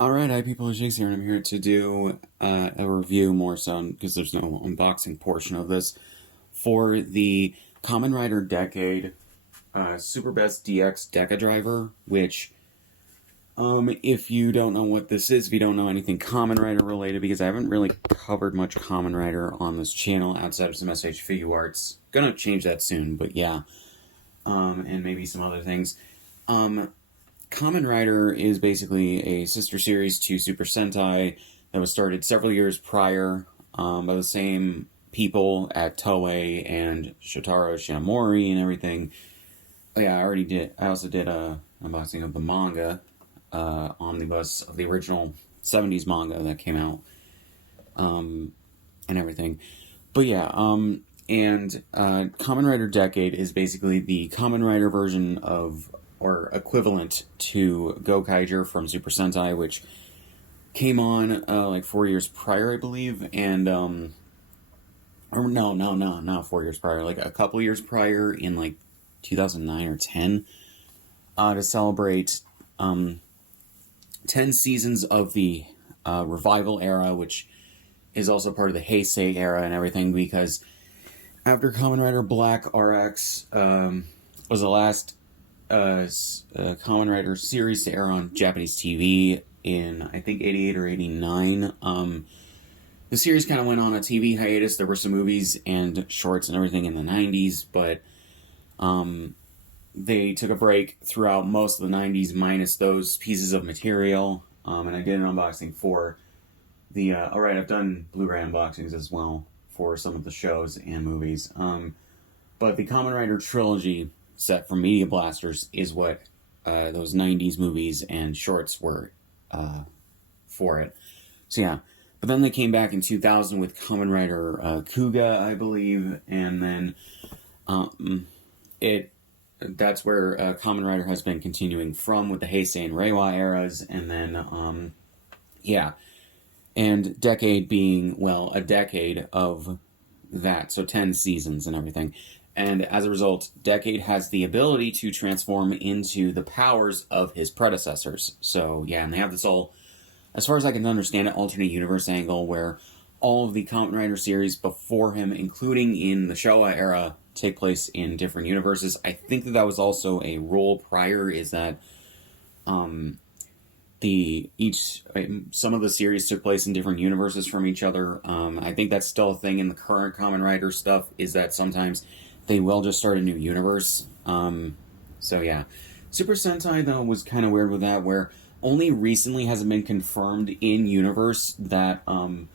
Alright, hi people, it's Scsigs here, and I'm here to do a review more so, because there's no unboxing portion of this, for the Kamen Rider Decade Super Best DX Decadriver, which, if you don't know what this is, if you don't know anything Kamen Rider related, because I haven't really covered much Kamen Rider on this channel outside of some SH Figure Arts. Gonna change that soon, but yeah, and maybe some other things. Kamen Rider is basically a sister series to Super Sentai that was started several years prior by the same people at Toei and Shotaro Shinomori and everything. Oh yeah, I also did a unboxing of the manga omnibus of the original 70s manga that came out and everything. But yeah, and Kamen Rider Decade is basically the Kamen Rider version of, or equivalent to, Gokaiger from Super Sentai, which came on like 4 years prior, I believe, and or no, not 4 years prior, like a couple years prior in like 2009 or 10, to celebrate 10 seasons of the revival era, which is also part of the Heisei era and everything, because after Kamen Rider Black RX was the last Kamen Rider series to air on Japanese TV in, I think, 88 or 89. The series kind of went on a TV hiatus. There were some movies and shorts and everything in the 90s, but they took a break throughout most of the 90s, minus those pieces of material. And I did an unboxing for the... alright, I've done Blu-ray unboxings as well for some of the shows and movies. But the Kamen Rider trilogy set from Media Blasters is what those 90s movies and shorts were for it. So yeah, but then they came back in 2000 with Kamen Rider Kuga, I believe, and then that's where Kamen Rider has been continuing from, with the Heisei and Reiwa eras, and then yeah, and Decade being, well, a decade of that, so 10 seasons and everything. And as a result, Decade has the ability to transform into the powers of his predecessors. So, yeah, and they have this all, as far as I can understand it, alternate universe angle where all of the Kamen Rider series before him, including in the Showa era, take place in different universes. I think that was also a rule prior, is that some of the series took place in different universes from each other. I think that's still a thing in the current Kamen Rider stuff, is that sometimes they will just start a new universe. So yeah. Super Sentai, though, was kind of weird with that, where only recently has it been confirmed in universe that the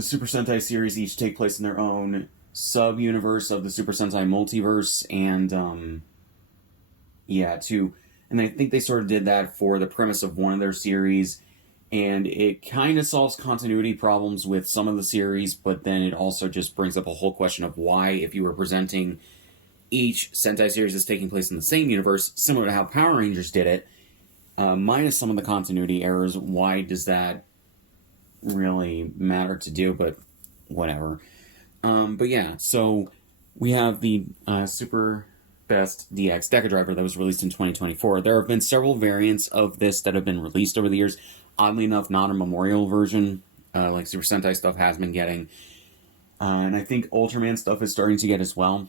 Super Sentai series each take place in their own sub-universe of the Super Sentai multiverse, and and I think they sort of did that for the premise of one of their series, and it kind of solves continuity problems with some of the series, but then it also just brings up a whole question of why, if you were presenting each Sentai series as taking place in the same universe, similar to how Power Rangers did it, minus some of the continuity errors, why does that really matter to do? But whatever. But yeah, so we have the Super Best DX Decadriver that was released in 2024. There have been several variants of this that have been released over the years. Oddly enough, not a memorial version, like Super Sentai stuff has been getting. And I think Ultraman stuff is starting to get as well,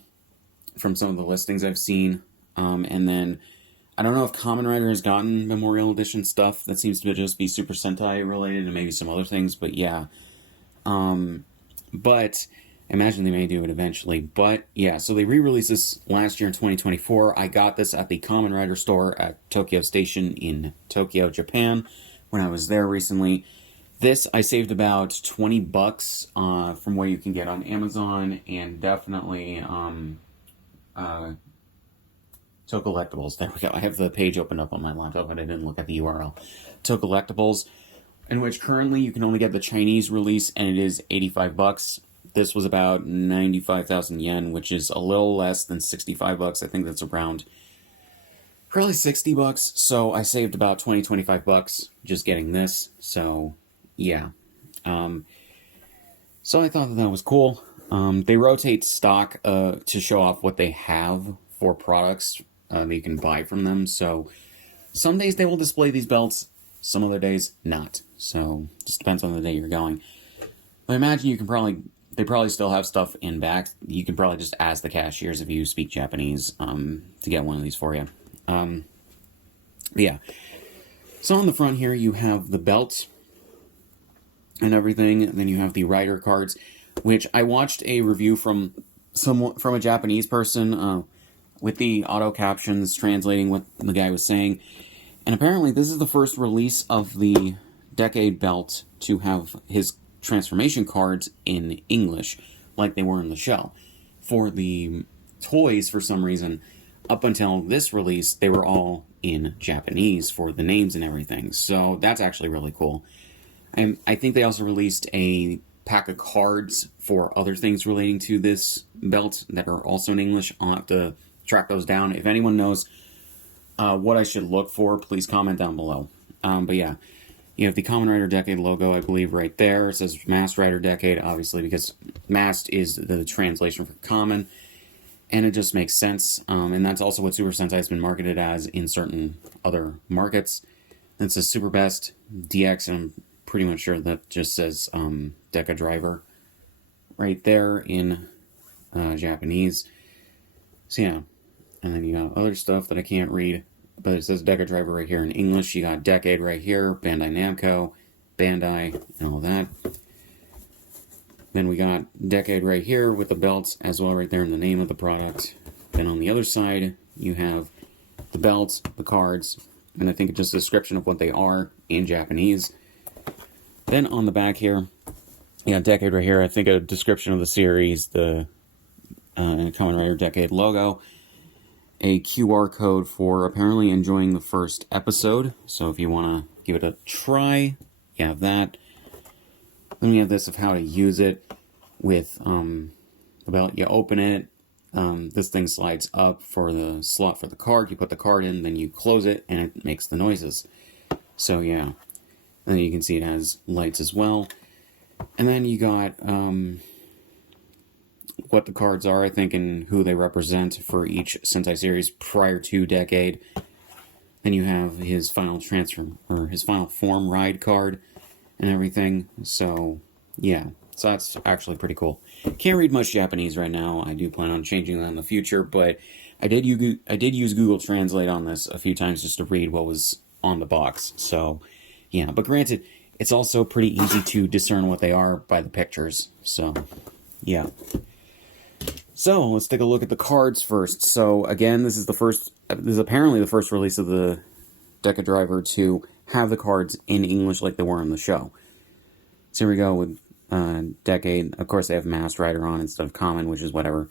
from some of the listings I've seen. And then, I don't know if Kamen Rider has gotten Memorial Edition stuff. That seems to just be Super Sentai related, and maybe some other things, but yeah. But I imagine they may do it eventually. But yeah, so they re-released this last year in 2024. I got this at the Kamen Rider store at Tokyo Station in Tokyo, Japan, when I was there recently. This, I saved about $20 from what you can get on Amazon, and definitely Collectibles. There we go. I have the page opened up on my laptop, but I didn't look at the URL. Collectibles, in which currently you can only get the Chinese release, and it is $85. This was about 95,000 yen, which is a little less than $65. I think that's around probably $60. So I saved about $25 just getting this. So yeah. So I thought that was cool. They rotate stock to show off what they have for products that you can buy from them. So some days they will display these belts Some other days, not. So, just depends on the day you're going. But I imagine they probably still have stuff in back. You can probably just ask the cashiers if you speak Japanese to get one of these for you. Yeah. So on the front here, you have the belt and everything. And then you have the rider cards, which I watched a review from a Japanese person with the auto captions translating what the guy was saying. And apparently this is the first release of the Decade belt to have his transformation cards in English, like they were in the show. For the toys, for some reason, up until this release, they were all in Japanese for the names and everything. So that's actually really cool. And I think they also released a pack of cards for other things relating to this belt that are also in English. I'll have to track those down. If anyone knows what I should look for, please comment down below. But yeah, you have the Kamen Rider Decade logo, I believe, right there. It says Masked Rider Decade, obviously, because Masked is the translation for Kamen, and it just makes sense. And that's also what Super Sentai has been marketed as in certain other markets. And it says Super Best DX, and I'm pretty much sure that just says Decadriver right there in Japanese. So yeah, and then you got other stuff that I can't read, but it says Decadriver right here in English. You got Decade right here, Bandai Namco, Bandai, and all that. Then we got Decade right here with the belts as well right there in the name of the product. Then on the other side, you have the belts, the cards, and I think just a description of what they are in Japanese. Then on the back here, you got Decade right here. I think a description of the series, the Kamen Rider Decade logo, a QR code for apparently enjoying the first episode. So if you want to give it a try, you have that. Then we have this of how to use it with the belt. You open it. This thing slides up for the slot for the card. You put the card in, then you close it, and it makes the noises. So yeah. And then you can see it has lights as well. And then you got what the cards are, I think, and who they represent for each Sentai series prior to Decade. Then you have his final transfer, or his final form ride card and everything. So, yeah. So that's actually pretty cool. Can't read much Japanese right now. I do plan on changing that in the future, but I did use Google Translate on this a few times just to read what was on the box. So, yeah. But granted, it's also pretty easy to discern what they are by the pictures. So, yeah. So, let's take a look at the cards first. So, again, this is apparently the first release of the Decadriver to have the cards in English like they were in the show. So here we go with Decade. Of course, they have Masked Rider on instead of Kamen, which is whatever.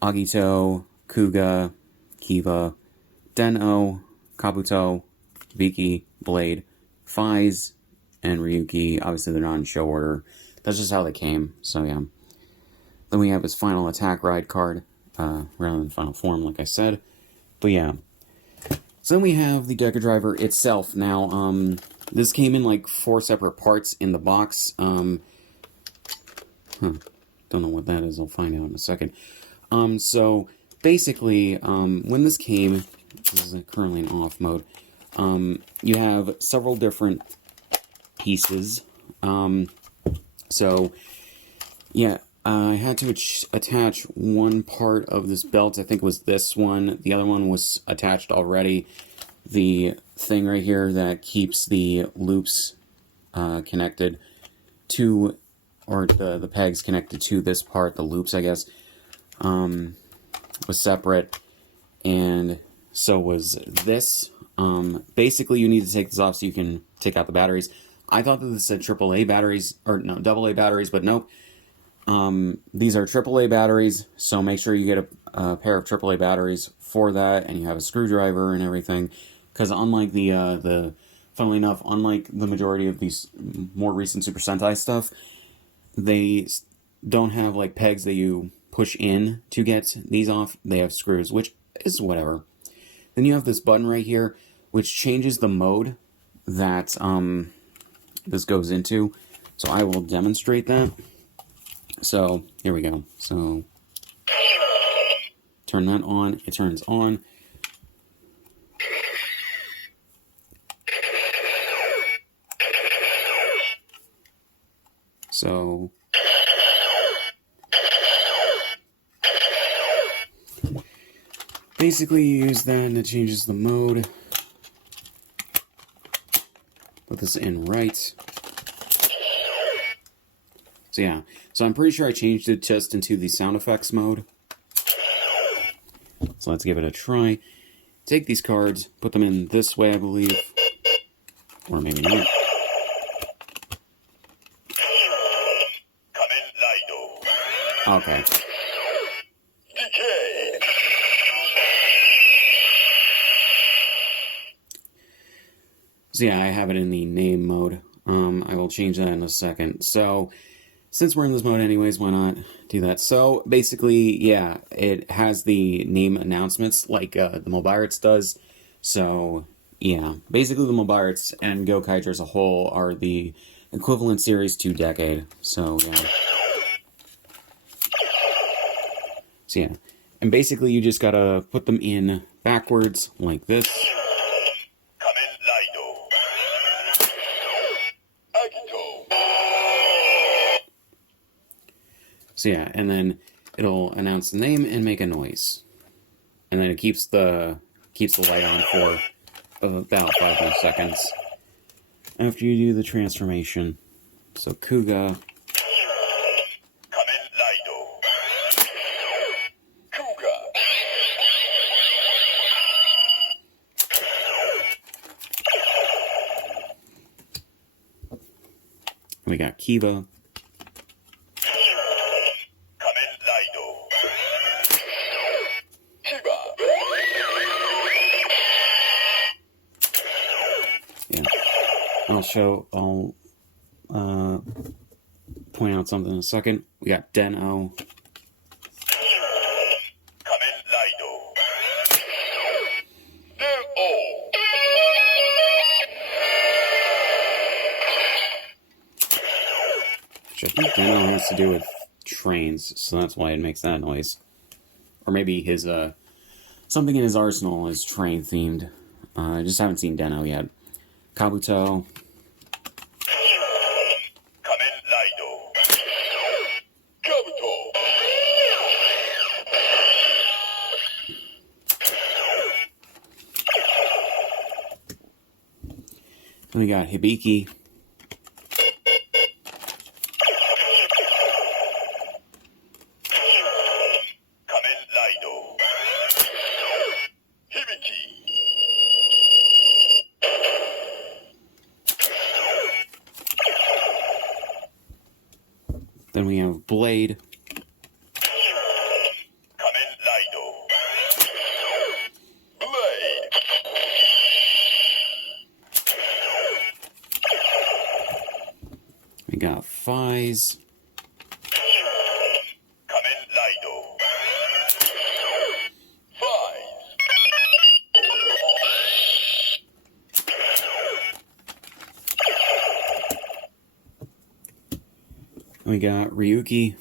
Agito, Kuga, Kiva, Den-O, Kabuto, Viki, Blade, Faiz, and Ryuki. Obviously, they're not in show order. That's just how they came, so yeah. Then we have his final attack ride card, rather than final form, like I said. But yeah. So then we have the Decadriver itself. Now, this came in like 4 separate parts in the box. Don't know what that is. I'll find out in a second. So basically, when this came, this is currently in off mode. You have several different pieces. So yeah, I had to attach one part of this belt. I think it was this one. The other one was attached already. The thing right here that keeps the loops connected to, or the pegs connected to this part, the loops, I guess, was separate. And so was this. Basically, you need to take this off so you can take out the batteries. I thought that this said AAA batteries, or no, AA batteries, but nope. These are AAA batteries, so make sure you get a pair of AAA batteries for that, and you have a screwdriver and everything. Because unlike funnily enough, unlike the majority of these more recent Super Sentai stuff, they don't have like pegs that you push in to get these off. They have screws, which is whatever. Then you have this button right here, which changes the mode that this goes into. So I will demonstrate that. So, here we go. So, turn that on. It turns on. So basically you use that and it changes the mode. Put this in right. So yeah, so I'm pretty sure I changed it just into the sound effects mode. So let's give it a try. Take these cards, put them in this way, I believe. Or maybe not. Okay. So yeah, I have it in the name mode. I will change that in a second. So, since we're in this mode anyways, why not do that? So, basically, yeah, it has the name announcements like the Mobiarts does. So, yeah, basically the Mobiarts and Gokaiger as a whole are the equivalent series to Decade. So, yeah. So, yeah. And basically you just gotta put them in backwards like this. So yeah, and then it'll announce the name and make a noise. And then it keeps the light on for about 5 more seconds after you do the transformation. So Kuga. We got Kiba. Yeah. I'll point out something in a second. We got Den-O. Which I think Den-O has to do with trains, so that's why it makes that noise. Or maybe his, something in his arsenal is train themed. I just haven't seen Den-O yet. Kabuto. Then we got Hibiki. Then we have Blade. We got Fies. We got Ryuki.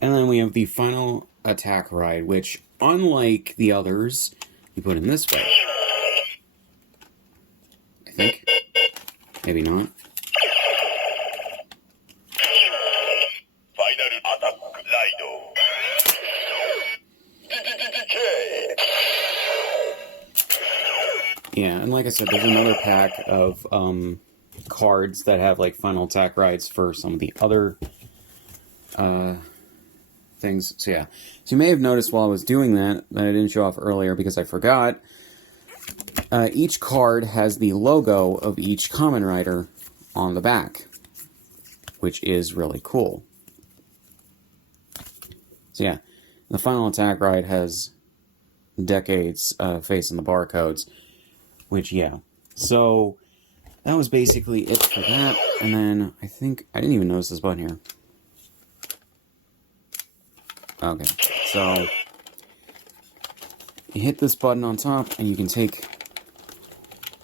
And then we have the final attack ride, which, unlike the others, you put in this way. I think. Maybe not. Yeah, and like I said, there's another pack of cards that have like final attack rides for some of the other things. So yeah, so you may have noticed while I was doing that I didn't show off earlier because I forgot. Each card has the logo of each Kamen Rider on the back, which is really cool. So yeah, the final attack ride has Decade's face in the barcodes. Which, yeah. So, that was basically it for that. And then, I think... I didn't even notice this button here. Okay. So, you hit this button on top, and you can take...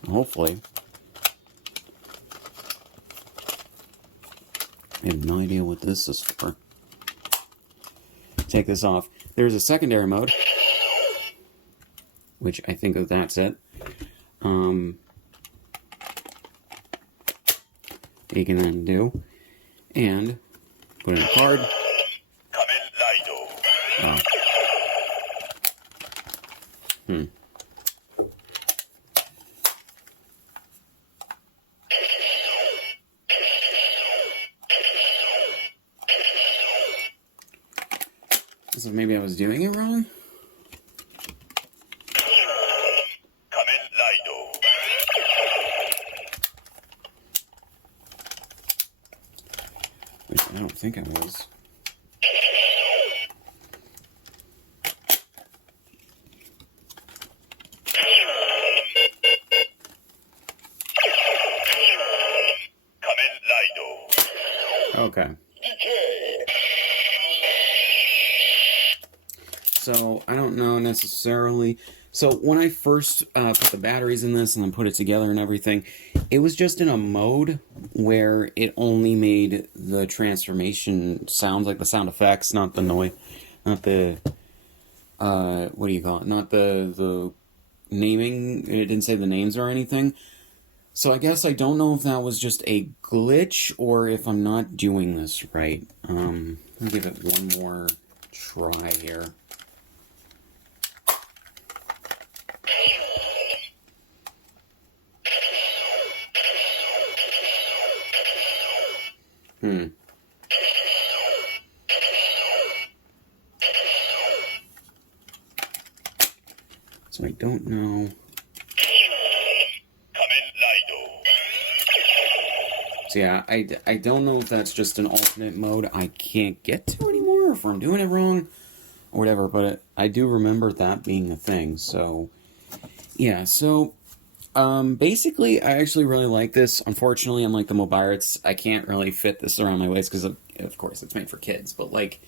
Hopefully... I have no idea what this is for. Take this off. There's a secondary mode, which I think that's it. You can then do, and put in a card. Oh. So maybe I was doing it wrong? Which I don't think I was. Okay. So, I don't know necessarily. So, when I first put the batteries in this and then put it together and everything, it was just in a mode where it only made the transformation sounds, like the sound effects, not the noise, not the, what do you call it? Not the naming. It didn't say the names or anything. So I guess I don't know if that was just a glitch or if I'm not doing this right. I'll give it one more try here. So I don't know. So yeah, I don't know if that's just an alternate mode I can't get to anymore, or if I'm doing it wrong, or whatever, but I do remember that being a thing, so... Yeah, so... basically, I actually really like this. Unfortunately, unlike the Mobirates, I can't really fit this around my waist, because of course it's made for kids, but like...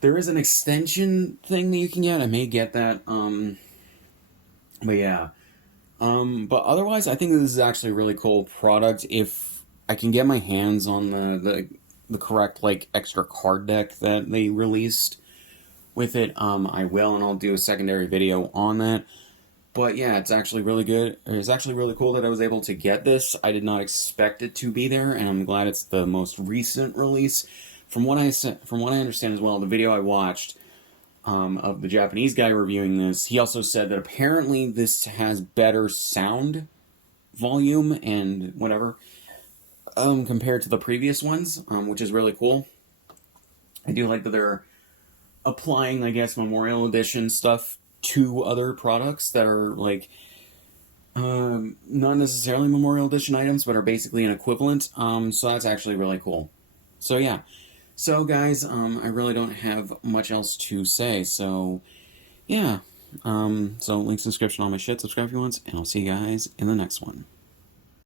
There is an extension thing that you can get, I may get that, but yeah. But otherwise, I think this is actually a really cool product. If I can get my hands on the correct, like, extra card deck that they released with it, I will, and I'll do a secondary video on that. But yeah, it's actually really good. It's actually really cool that I was able to get this. I did not expect it to be there, and I'm glad it's the most recent release. From what I understand as well, the video I watched of the Japanese guy reviewing this, he also said that apparently this has better sound volume and whatever compared to the previous ones, which is really cool. I do like that they're applying, I guess, Memorial Edition stuff to other products that are, like, not necessarily Memorial Edition items, but are basically an equivalent, so that's actually really cool. So, yeah. So, guys, I really don't have much else to say, so, yeah. So, links in the description, all my shit, subscribe if you want, and I'll see you guys in the next one.